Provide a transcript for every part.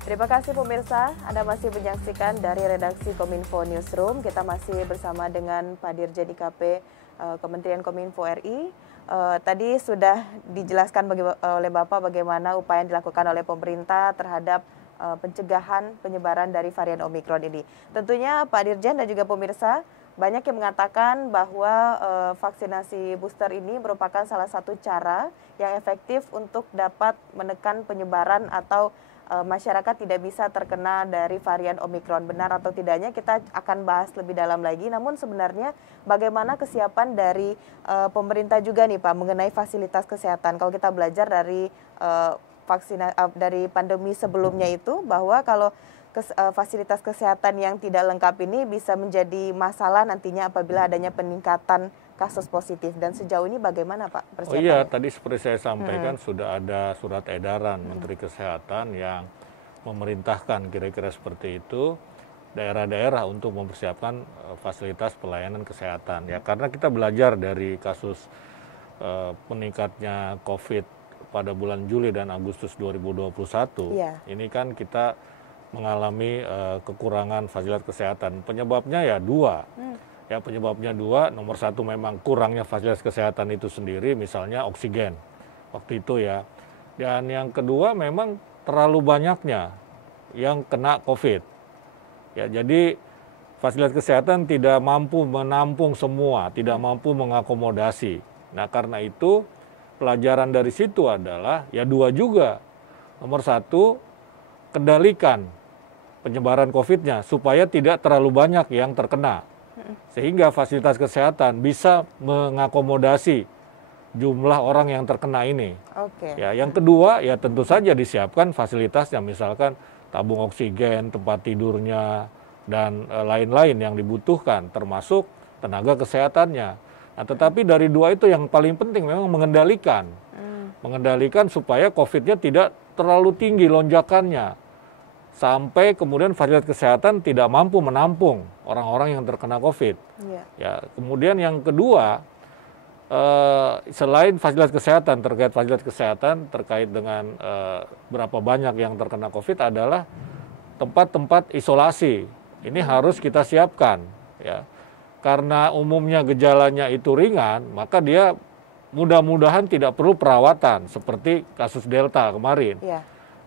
Terima kasih pemirsa, Anda masih menyaksikan dari redaksi Kominfo Newsroom. Kita masih bersama dengan Pak Dirjen IKP Kementerian Kominfo RI. Tadi sudah dijelaskan oleh Bapak bagaimana upaya yang dilakukan oleh pemerintah terhadap pencegahan penyebaran dari varian Omikron ini. Tentunya Pak Dirjen dan juga pemirsa, banyak yang mengatakan bahwa vaksinasi booster ini merupakan salah satu cara yang efektif untuk dapat menekan penyebaran atau masyarakat tidak bisa terkena dari varian Omikron. Benar atau tidaknya kita akan bahas lebih dalam lagi. Namun sebenarnya bagaimana kesiapan dari pemerintah juga nih Pak mengenai fasilitas kesehatan. Kalau kita belajar dari dari pandemi sebelumnya itu bahwa kalau fasilitas kesehatan yang tidak lengkap ini bisa menjadi masalah nantinya apabila adanya peningkatan kasus positif. Dan sejauh ini bagaimana Pak persiapannya? Oh iya, tadi seperti saya sampaikan sudah ada surat edaran Menteri Kesehatan yang memerintahkan kira-kira seperti itu daerah-daerah untuk mempersiapkan fasilitas pelayanan kesehatan. Ya, karena kita belajar dari kasus meningkatnya COVID pada bulan Juli dan Agustus 2021. Ini kan kita mengalami kekurangan fasilitas kesehatan. Penyebabnya ya dua. Ya, penyebabnya dua. Nomor satu memang kurangnya fasilitas kesehatan itu sendiri, misalnya oksigen waktu itu ya. Dan yang kedua memang terlalu banyaknya yang kena COVID. Ya, jadi fasilitas kesehatan tidak mampu menampung semua, tidak mampu mengakomodasi. Nah, karena itu pelajaran dari situ adalah ya dua juga. Nomor satu, kendalikan penyebaran COVID-nya supaya tidak terlalu banyak yang terkena. Sehingga fasilitas kesehatan bisa mengakomodasi jumlah orang yang terkena ini. Ya, yang kedua ya tentu saja disiapkan fasilitasnya, misalkan tabung oksigen, tempat tidurnya, dan lain-lain yang dibutuhkan, termasuk tenaga kesehatannya. Nah, tetapi dari dua itu yang paling penting memang mengendalikan. Mengendalikan supaya COVID-nya tidak terlalu tinggi lonjakannya. Sampai kemudian fasilitas kesehatan tidak mampu menampung orang-orang yang terkena COVID. Ya, kemudian yang kedua, selain fasilitas kesehatan, terkait dengan berapa banyak yang terkena COVID adalah tempat-tempat isolasi. Ini harus kita siapkan. Ya. Karena umumnya gejalanya itu ringan, maka dia mudah-mudahan tidak perlu perawatan seperti kasus Delta kemarin.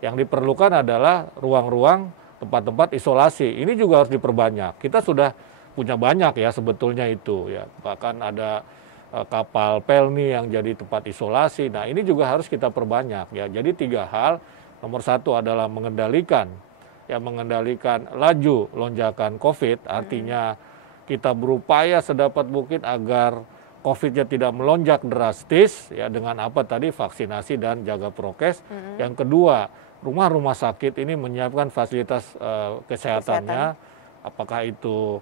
Yang diperlukan adalah ruang-ruang tempat-tempat isolasi. Ini juga harus diperbanyak. Kita sudah punya banyak ya sebetulnya itu ya. Bahkan ada kapal Pelni yang jadi tempat isolasi. Nah, ini juga harus kita perbanyak ya. Jadi tiga hal. Nomor satu adalah mengendalikan laju lonjakan COVID. Artinya kita berupaya sedapat mungkin agar COVID-nya tidak melonjak drastis ya dengan apa tadi vaksinasi dan jaga prokes. Yang kedua, rumah-rumah sakit ini menyiapkan fasilitas kesehatannya, apakah itu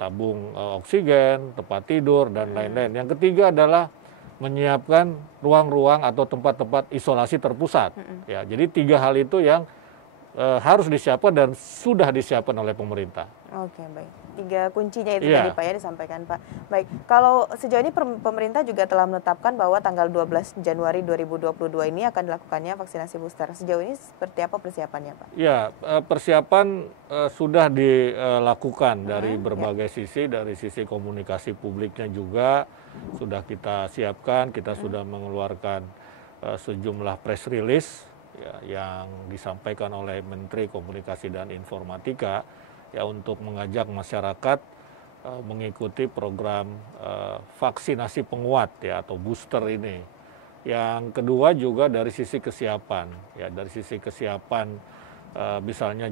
tabung oksigen, tempat tidur dan lain-lain. Yang ketiga adalah menyiapkan ruang-ruang atau tempat-tempat isolasi terpusat. Ya, jadi tiga hal itu yang harus disiapkan dan sudah disiapkan oleh pemerintah. Oke, baik. Tiga kuncinya itu tadi Pak ya disampaikan Pak. Baik, kalau sejauh ini pemerintah juga telah menetapkan bahwa tanggal 12 Januari 2022 ini akan dilakukannya vaksinasi booster. Sejauh ini seperti apa persiapannya Pak? Ya, persiapan sudah dilakukan dari berbagai sisi, dari sisi komunikasi publiknya juga sudah kita siapkan, kita sudah mengeluarkan sejumlah press release ya, yang disampaikan oleh Menteri Komunikasi dan Informatika ya untuk mengajak masyarakat mengikuti program vaksinasi penguat ya atau booster ini. Yang kedua juga dari sisi kesiapan ya, dari sisi kesiapan misalnya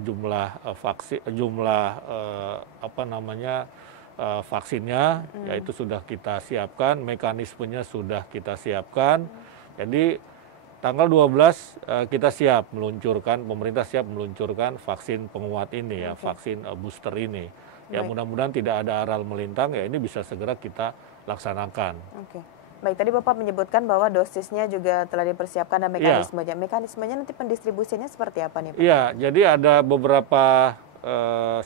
vaksinnya ya itu sudah kita siapkan, mekanismenya sudah kita siapkan. Jadi tanggal 12 kita siap meluncurkan, pemerintah siap meluncurkan vaksin penguat ini ya, vaksin booster ini. Ya mudah-mudahan tidak ada aral melintang ya, ini bisa segera kita laksanakan. Baik, tadi Bapak menyebutkan bahwa dosisnya juga telah dipersiapkan dan mekanismenya. Mekanismenya nanti pendistribusinya seperti apa nih Pak? Iya, jadi ada beberapa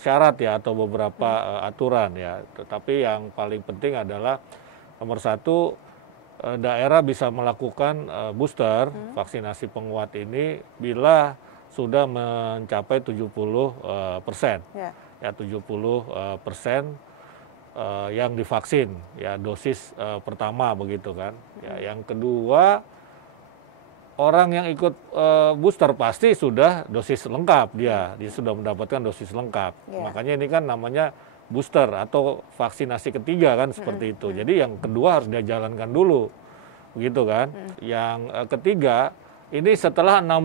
syarat ya atau beberapa aturan ya. Tetapi yang paling penting adalah nomor satu, daerah bisa melakukan booster vaksinasi penguat ini bila sudah mencapai 70%. Ya, 70% yang divaksin, ya dosis pertama begitu kan. Ya, yang kedua, orang yang ikut booster pasti sudah dosis lengkap dia sudah mendapatkan dosis lengkap. Makanya ini kan namanya booster atau vaksinasi ketiga kan seperti itu. Jadi yang kedua harus dia jalankan dulu, begitu kan. Yang ketiga ini setelah 6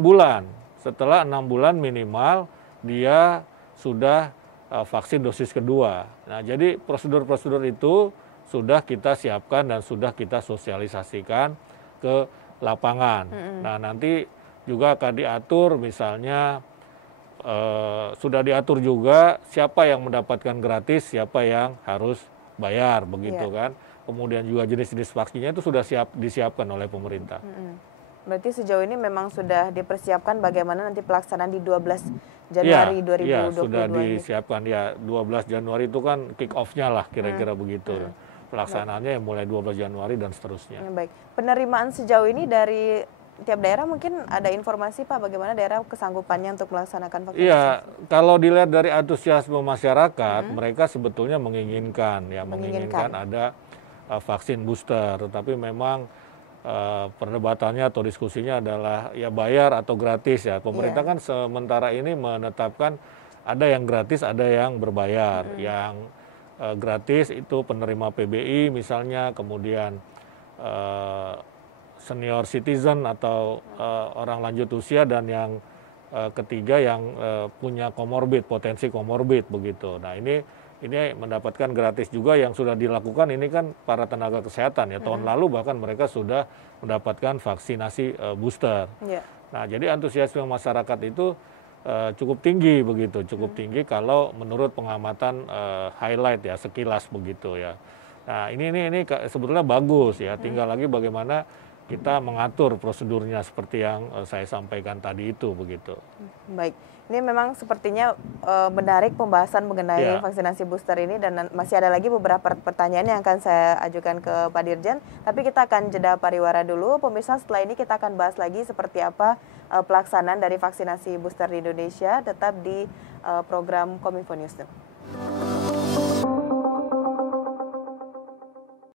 bulan, minimal dia sudah vaksin dosis kedua. Nah, jadi prosedur-prosedur itu sudah kita siapkan dan sudah kita sosialisasikan ke lapangan. Nah, nanti juga akan diatur misalnya sudah diatur juga siapa yang mendapatkan gratis, siapa yang harus bayar, begitu kan. Kemudian juga jenis-jenis vaksinnya itu sudah disiapkan oleh pemerintah. Berarti sejauh ini memang sudah dipersiapkan bagaimana nanti pelaksanaan di 12 Januari 2022. Iya, sudah disiapkan ya. 12 Januari itu kan kick off-nya lah kira-kira begitu. Pelaksanaannya yang mulai 12 Januari dan seterusnya. Baik. Penerimaan sejauh ini dari tiap daerah mungkin ada informasi Pak bagaimana daerah kesanggupannya untuk melaksanakan vaksinasi? Iya, kalau dilihat dari antusiasme masyarakat, mereka sebetulnya menginginkan ada vaksin booster, tetapi memang perdebatannya atau diskusinya adalah ya bayar atau gratis ya. Pemerintah kan sementara ini menetapkan ada yang gratis, ada yang berbayar. Yang gratis itu penerima PBI misalnya, kemudian senior citizen atau orang lanjut usia, dan yang ketiga yang punya komorbid, potensi komorbid begitu. Nah, ini mendapatkan gratis juga. Yang sudah dilakukan ini kan para tenaga kesehatan ya. Tahun lalu bahkan mereka sudah mendapatkan vaksinasi booster. Nah, jadi antusiasme masyarakat itu cukup tinggi begitu, cukup tinggi kalau menurut pengamatan highlight ya, sekilas begitu ya. Nah, ini sebetulnya bagus ya. Tinggal lagi bagaimana kita mengatur prosedurnya seperti yang saya sampaikan tadi itu begitu. Baik. Ini memang sepertinya menarik pembahasan mengenai vaksinasi booster ini, dan masih ada lagi beberapa pertanyaan yang akan saya ajukan ke Pak Dirjen. Tapi kita akan jeda pariwara dulu. Pemirsa, setelah ini kita akan bahas lagi seperti apa pelaksanaan dari vaksinasi booster di Indonesia, tetap di program Kominfo Newsroom.